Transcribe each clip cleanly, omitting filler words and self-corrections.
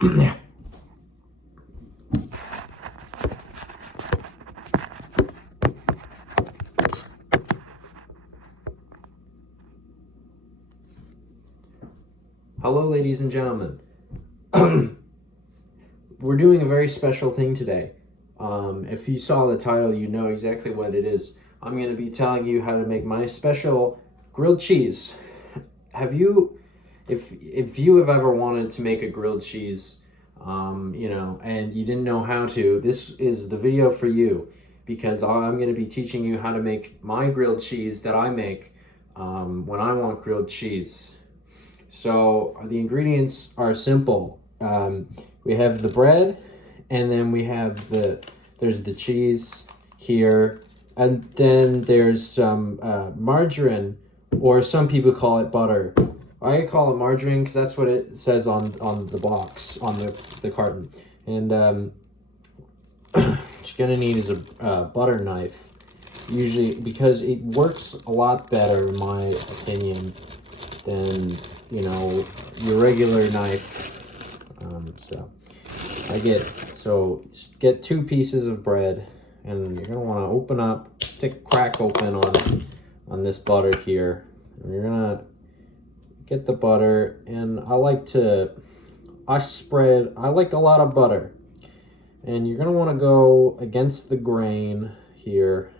Hello, ladies and gentlemen. We're doing a very special thing today. If you saw the title, you know exactly what it is. I'm going to be telling you how to make my special grilled cheese. Have you, if you have ever wanted to make a grilled cheese, and you didn't know how to, this is the video for you, because I'm going to be teaching you how to make my grilled cheese that I make when I want grilled cheese. So the ingredients are simple. We have the bread, and then we have there's the cheese here, and then there's some margarine, or some people call it butter. I call it margarine because that's what it says on the box, on the carton. And what you're gonna need is a butter knife, usually, because it works a lot better, in my opinion, than your regular knife. So get 2 pieces of bread, and you're gonna want to open up, take a crack open on this butter here, and you're gonna get the butter. And I like a lot of butter, and you're gonna want to go against the grain here.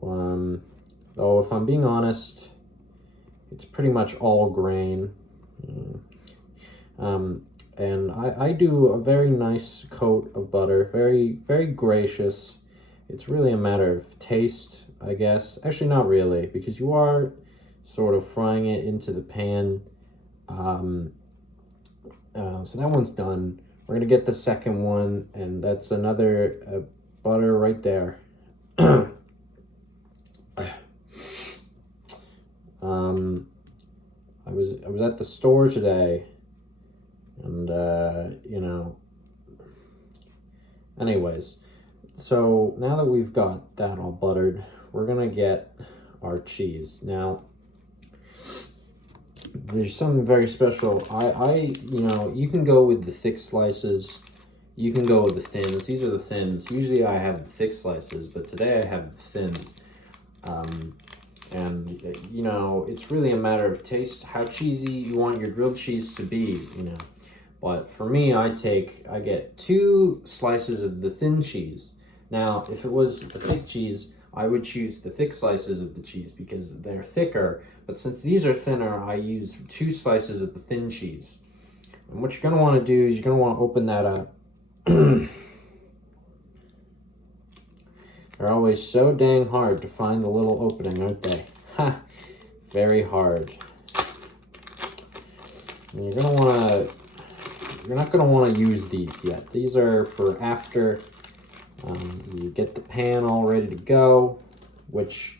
Though if I'm being honest, it's pretty much all grain. And I do a very nice coat of butter, very, very gracious. It's really a matter of taste, I guess. Actually, not really, because you are sort of frying it into the pan. So that one's done. We're gonna get the second one, and that's another butter right there. I was at the store today, and anyways, so now that we've got that all buttered, we're gonna get our cheese. Now there's something very special. You can go with the thick slices, you can go with the thins. These are the thins. Usually I have the thick slices, but today I have the thins. And it's really a matter of taste, how cheesy you want your grilled cheese to be. But for me, I get 2 slices of the thin cheese. Now, if it was the thick cheese, I would choose the thick slices of the cheese because they're thicker. But since these are thinner, I use 2 slices of the thin cheese. And what you're going to want to do is you're going to want to open that up. They're always so dang hard to find the little opening, aren't they? Ha! Very hard. And you're not gonna want to use these yet. These are for after you get the pan all ready to go. Which,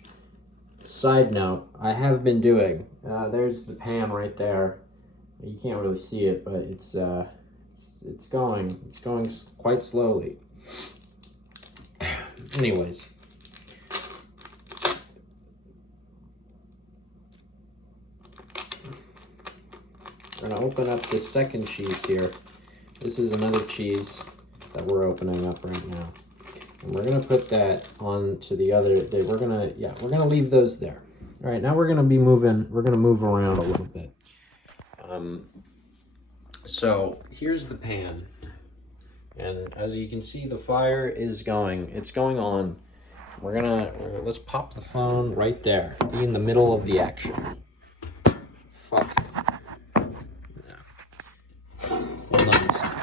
side note, I have been doing. There's the pan right there. You can't really see it, but it's going quite slowly. Anyways, we're gonna open up this second cheese here. This is another cheese that we're opening up right now, and we're gonna put that onto the other. We're gonna leave those there. All right, now we're gonna move around a little bit. So here's the pan. And as you can see, the fire is going. It's going on. Let's pop the phone right there. Be in the middle of the action. Fuck. No. Hold on a second.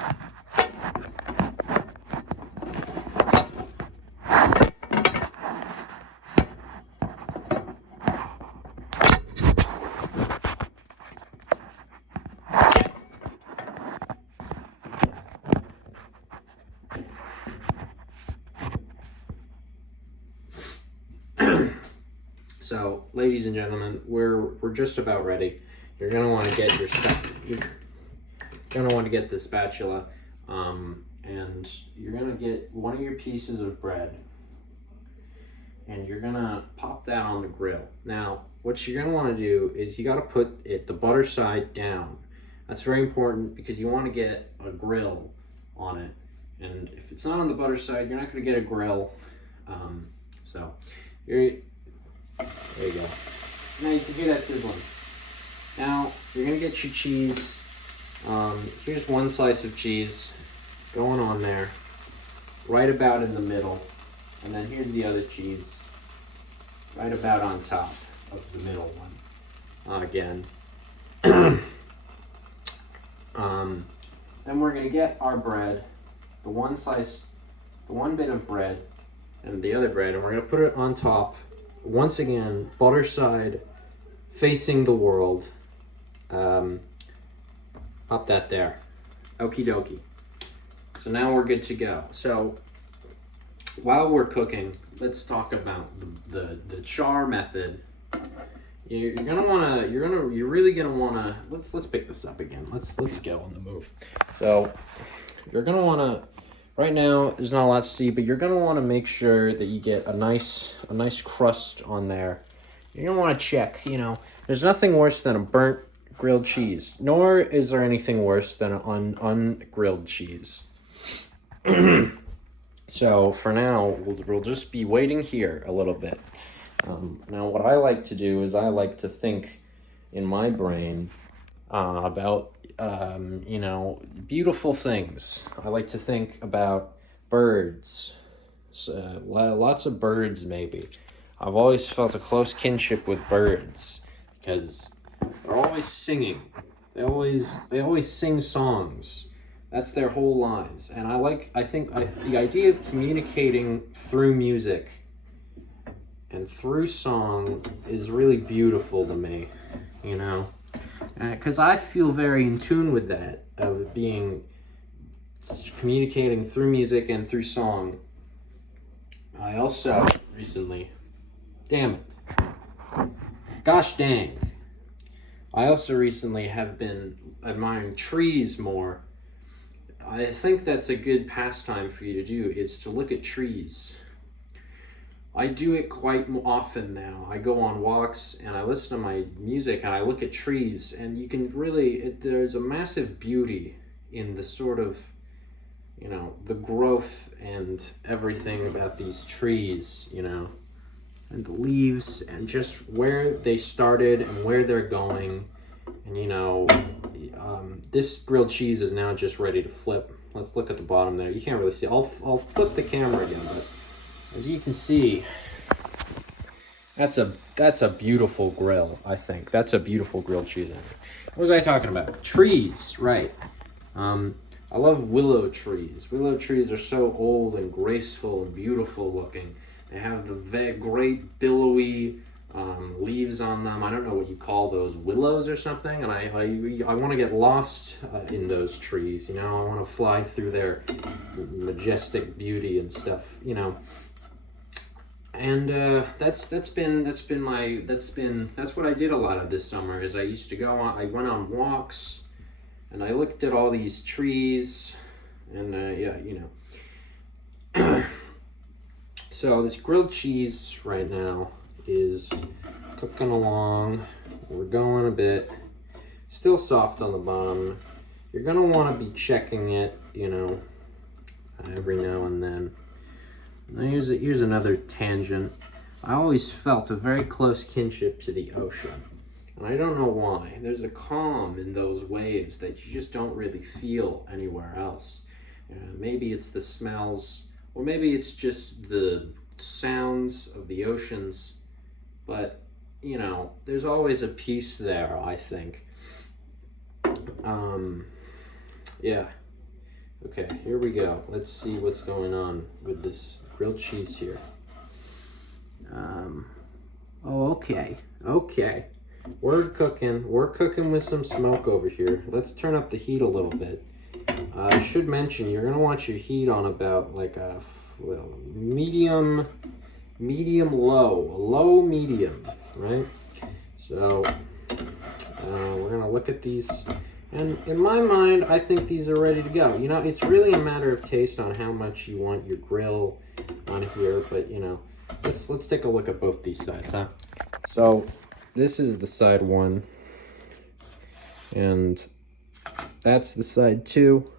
So, ladies and gentlemen, we're just about ready. You're gonna want to get the spatula, and you're gonna get one of your pieces of bread, and you're gonna pop that on the grill. Now, what you're gonna want to do is you gotta put the butter side down. That's very important because you want to get a grill on it. And if it's not on the butter side, you're not going to get a grill. So there you go. Now you can hear that sizzling. Now you're going to get your cheese. Here's one slice of cheese going on there, right about in the middle. And then here's the other cheese, right about on top of the middle one. Again. Then we're going to get our bread, the one bit of bread, and the other bread, and we're going to put it on top. Once again, butter side, facing the world. Pop that there. Okie dokie. So now we're good to go. So while we're cooking, let's talk about the char method. You're really gonna wanna let's pick this up again. Let's go on the move. So you're gonna wanna, right now there's not a lot to see, but you're gonna wanna make sure that you get a nice crust on there. You're gonna wanna check, there's nothing worse than a burnt grilled cheese, nor is there anything worse than an ungrilled cheese. So for now, we'll just be waiting here a little bit. Now, what I like to do is I like to think in my brain about, beautiful things. I like to think about birds, lots of birds maybe. I've always felt a close kinship with birds because they're always singing. They always sing songs. That's their whole lives. And I think the idea of communicating through music and through song is really beautiful to me, because I feel very in tune with that, of communicating through music and through song. I also recently, gosh dang, I also recently have been admiring trees more. I think that's a good pastime for you to do, is to look at trees. I do it quite often now. I go on walks and I listen to my music and I look at trees, and you can really, there's a massive beauty in the sort of, the growth and everything about these trees, and the leaves and just where they started and where they're going. And this grilled cheese is now just ready to flip. Let's look at the bottom there. You can't really see. I'll flip the camera again, but as you can see, that's a beautiful grill, I think. That's a beautiful grilled cheese. What was I talking about? Trees, right. I love willow trees. Willow trees are so old and graceful and beautiful looking. They have the great billowy leaves on them. I don't know what you call those, willows or something. And I want to get lost in those trees. I want to fly through their majestic beauty and stuff. And that's what I did a lot of this summer. Is I used to I went on walks, and I looked at all these trees, and So this grilled cheese right now is cooking along. We're going a bit, still soft on the bottom. You're gonna want to be checking it, every now and then. Now here's another tangent. I always felt a very close kinship to the ocean, and I don't know why. There's a calm in those waves that you just don't really feel anywhere else. Maybe it's the smells, or maybe it's just the sounds of the oceans, but there's always a peace there, I think. Yeah. Okay, here we go. Let's see what's going on with this grilled cheese here. Okay. We're cooking with some smoke over here. Let's turn up the heat a little bit. I should mention, you're gonna want your heat on about like a medium low medium, right? So we're gonna look at these. And in my mind, I think these are ready to go. It's really a matter of taste on how much you want your grill on here, but let's take a look at both these sides, huh? So this is the side one, and That's the side 2.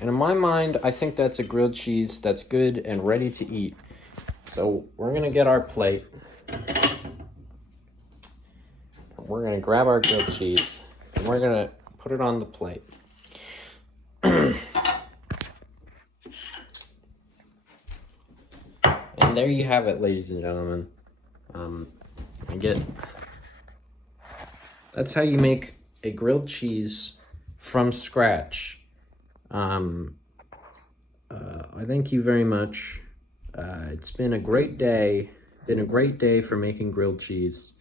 And in my mind, I think that's a grilled cheese that's good and ready to eat. So we're going to get our plate. We're going to grab our grilled cheese and we're going to put it on the plate. And there you have it, ladies and gentlemen. That's how you make a grilled cheese from scratch. I thank you very much. It's been a great day. Been a great day for making grilled cheese.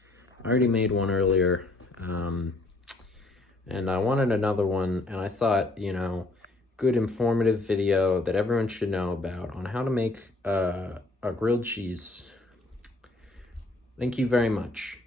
I already made one earlier. And I wanted another one, and I thought, good informative video that everyone should know about on how to make a grilled cheese. Thank you very much.